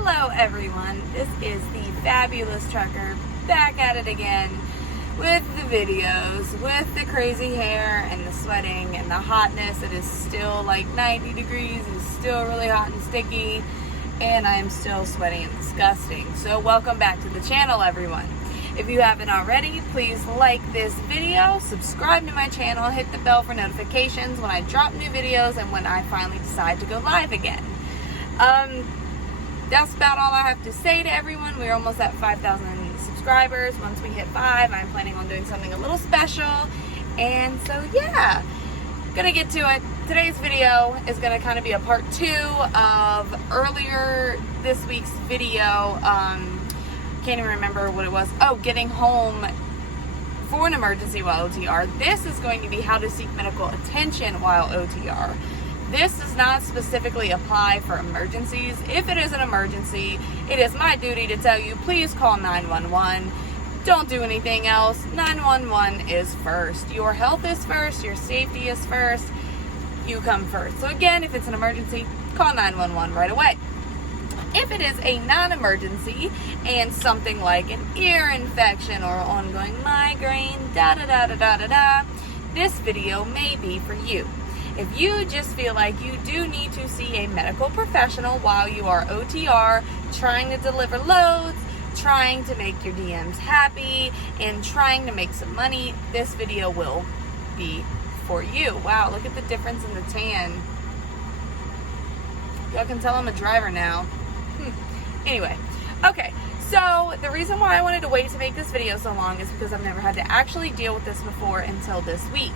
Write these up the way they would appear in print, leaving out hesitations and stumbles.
Hello everyone, this is the Fabulous Trucker back at it again with the videos, with the crazy hair and the sweating and the hotness. It is still like 90 degrees, it is still really hot and sticky, and I am still sweating and disgusting. So welcome back to the channel everyone. If you haven't already, please like this video, subscribe to my channel, hit the bell for notifications when I drop new videos and when I finally decide to go live again. That's about all I have to say to everyone. We're almost at 5,000 subscribers. Once we hit 5, I'm planning on doing something a little special. And so yeah, gonna get to it. Today's video is gonna kind of be a part 2 of earlier this week's video. Can't even remember what it was. Oh, getting home for an emergency while OTR. This is going to be how to seek medical attention while OTR. This does not specifically apply for emergencies. If it is an emergency, it is my duty to tell you, please call 911. Don't do anything else. 911 is first. Your health is first. Your safety is first. You come first. So again, if it's an emergency, call 911 right away. If it is a non-emergency and something like an ear infection or ongoing migraine, this video may be for you. If you just feel like you do need to see a medical professional while you are OTR, trying to deliver loads, trying to make your DMs happy, and trying to make some money, this video will be for you. Wow, look at the difference in the tan. Y'all can tell I'm a driver now. Anyway, okay, so the reason why I wanted to wait to make this video so long is because I've never had to actually deal with this before until this week.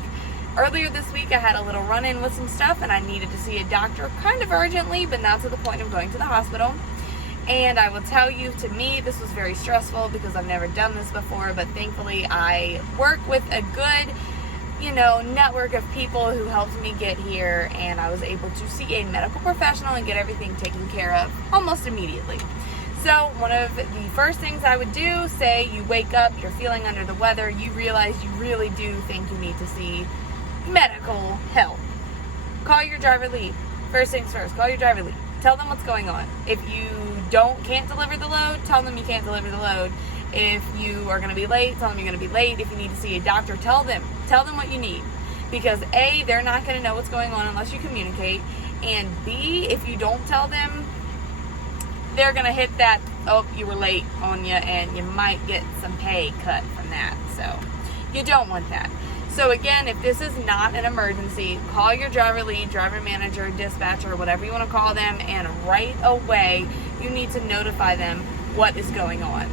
Earlier this week, I had a little run-in with some stuff, and I needed to see a doctor kind of urgently, but not to the point of going to the hospital. And I will tell you, to me, this was very stressful because I've never done this before, but thankfully I work with a good, network of people who helped me get here, and I was able to see a medical professional and get everything taken care of almost immediately. So one of the first things I would do, say you wake up, you're feeling under the weather, you realize you really do think you need to see medical help. Call your driver lead. First things first, call your driver lead. Tell them what's going on. If you can't deliver the load, tell them you can't deliver the load. If you are going to be late, tell them you're going to be late. If you need to see a doctor, tell them what you need. Because A, they're not going to know what's going on unless you communicate. And B, if you don't tell them, they're going to hit that, oh, you were late on you, and you might get some pay cut from that. So you don't want that. So again, if this is not an emergency, call your driver lead, driver manager, dispatcher, whatever you want to call them, and right away you need to notify them what is going on.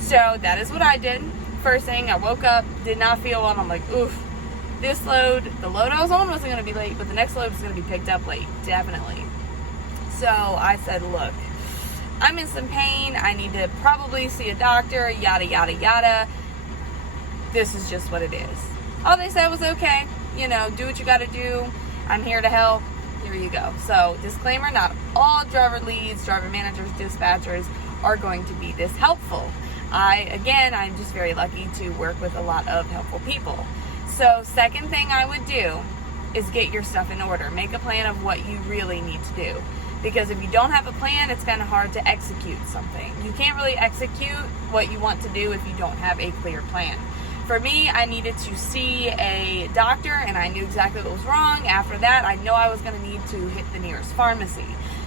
So that is what I did. First thing, I woke up, did not feel well, and I'm like, oof, this load, the load I was on wasn't going to be late, but the next load was going to be picked up late, definitely. So I said, look, I'm in some pain, I need to probably see a doctor, yada, yada, yada. This is just what it is. All they said was, okay, do what you got to do. I'm here to help. Here you go. So, disclaimer, not all driver leads, driver managers, dispatchers are going to be this helpful. I'm just very lucky to work with a lot of helpful people. So, second thing I would do is get your stuff in order. Make a plan of what you really need to do. Because if you don't have a plan, it's kind of hard to execute something. You can't really execute what you want to do if you don't have a clear plan. For me, I needed to see a doctor, and I knew exactly what was wrong. After that, I know I was going to need to hit the nearest pharmacy.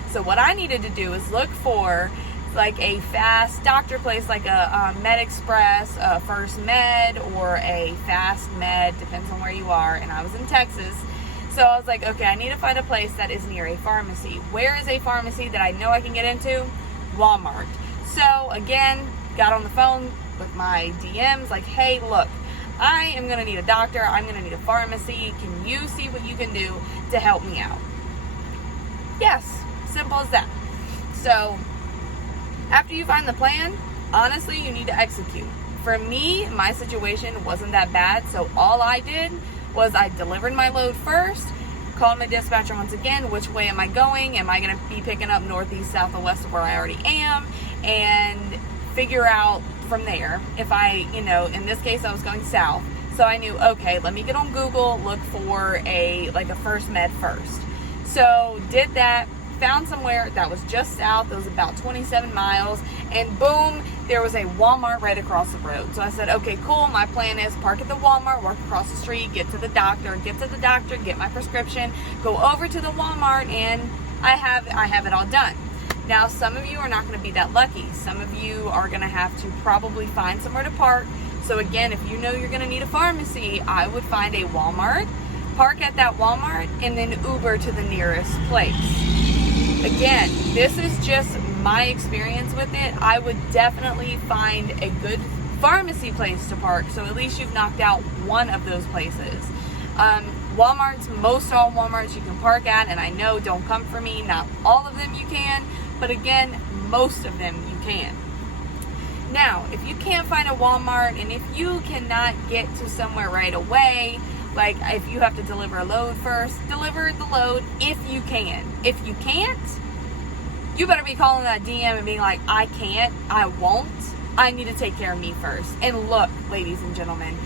So what I needed to do is look for like a fast doctor place, like a Med Express, a First Med, or a Fast Med, depends on where you are. And I was in Texas. So I was like, okay, I need to find a place that is near a pharmacy. Where is a pharmacy that I know I can get into? Walmart. So again, got on the phone with my DMs, like, hey, look, I am going to need a doctor, I'm going to need a pharmacy, can you see what you can do to help me out? Yes, simple as that. So, after you find the plan, honestly, you need to execute. For me, my situation wasn't that bad, so all I did was I delivered my load first, called my dispatcher once again, which way am I going? Am I going to be picking up northeast, south, or west of where I already am? And figure out from there, if I, in this case I was going south, so I knew, okay, let me get on Google, look for a First Med first. So did that, found somewhere that was just south. It was about 27 miles, and boom, there was a Walmart right across the road. So I said, okay, cool. My plan is park at the Walmart, walk across the street, get to the doctor, get my prescription, go over to the Walmart, and I have it all done. Now, some of you are not going to be that lucky. Some of you are going to have to probably find somewhere to park. So again, if you know you're going to need a pharmacy, I would find a Walmart, park at that Walmart, and then Uber to the nearest place. Again, this is just my experience with it. I would definitely find a good pharmacy place to park, so at least you've knocked out one of those places. Walmarts, most all Walmarts you can park at, and I know, don't come for me, not all of them you can, but again, most of them you can. Now, if you can't find a Walmart, and if you cannot get to somewhere right away, like if you have to deliver a load first, deliver the load if you can. If you can't, you better be calling that DM and being like, I can't, I won't, I need to take care of me first. And look, ladies and gentlemen,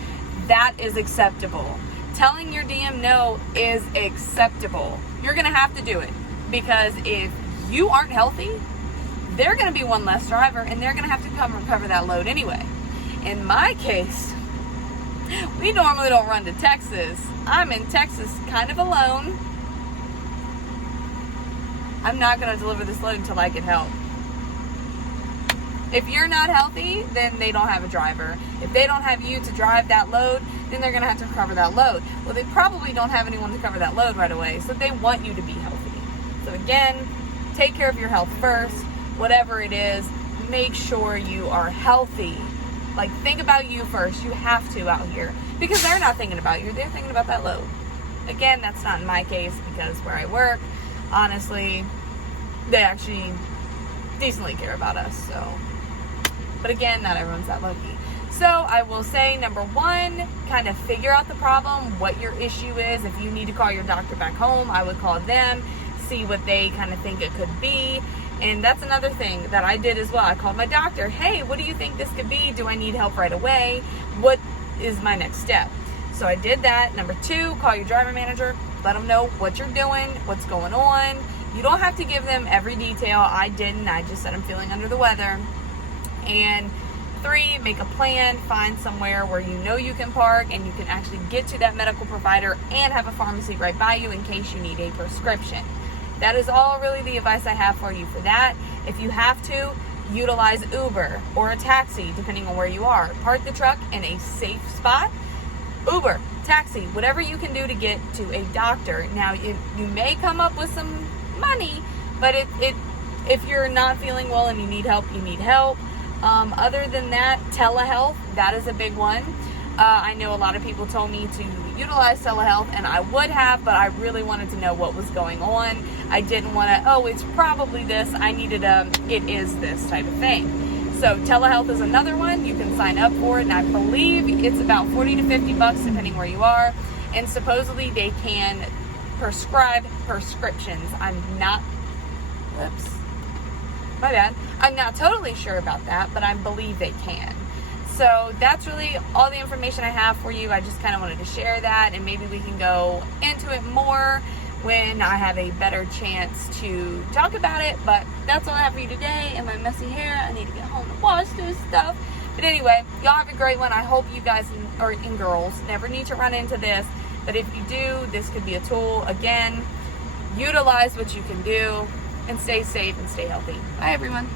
that is acceptable. Telling your DM no is acceptable. You're going to have to do it, because if you aren't healthy, they're going to be one less driver, and they're going to have to come recover that load anyway. In my case, we normally don't run to Texas. I'm in Texas kind of alone. I'm not going to deliver this load until I get help. If you're not healthy, then they don't have a driver. If they don't have you to drive that load, then they're going to have to cover that load. Well, they probably don't have anyone to cover that load right away, so they want you to be healthy. So again, take care of your health first. Whatever it is, make sure you are healthy. Like, think about you first. You have to out here, because they're not thinking about you. They're thinking about that load. Again, that's not in my case, because where I work, honestly, they actually decently care about us. So, but again, not everyone's that lucky. So I will say, number one, kind of figure out the problem, what your issue is. If you need to call your doctor back home, I would call them, see what they kind of think it could be. And that's another thing that I did as well. I called my doctor. Hey, what do you think this could be? Do I need help right away? What is my next step? So I did that. Number two, call your driver manager. Let them know what you're doing, what's going on. You don't have to give them every detail. I didn't. I just said I'm feeling under the weather. And three, make a plan. Find somewhere where you know you can park and you can actually get to that medical provider and have a pharmacy right by you in case you need a prescription. That is all really the advice I have for you for that. If you have to, utilize Uber or a taxi, depending on where you are. Park the truck in a safe spot. Uber, taxi, whatever you can do to get to a doctor. Now, you may come up with some money, but if you're not feeling well and you need help, you need help. Other than that, telehealth, that is a big one. I know a lot of people told me to utilize telehealth, and I would have, but I really wanted to know what was going on. I didn't want to, oh, it's probably this. I needed it is this type of thing. So telehealth is another one. You can sign up for it, and I believe it's about $40 to $50 depending where you are. And supposedly they can prescribe prescriptions. I'm not totally sure about that, but I believe they can. So that's really all the information I have for you. I just kind of wanted to share that, and maybe we can go into it more when I have a better chance to talk about it. But that's all I have for you today. And my messy hair, I need to get home to wash this stuff. But anyway, y'all have a great one. I hope you guys and girls never need to run into this. But if you do, this could be a tool. Again, utilize what you can do and stay safe and stay healthy. Bye, everyone.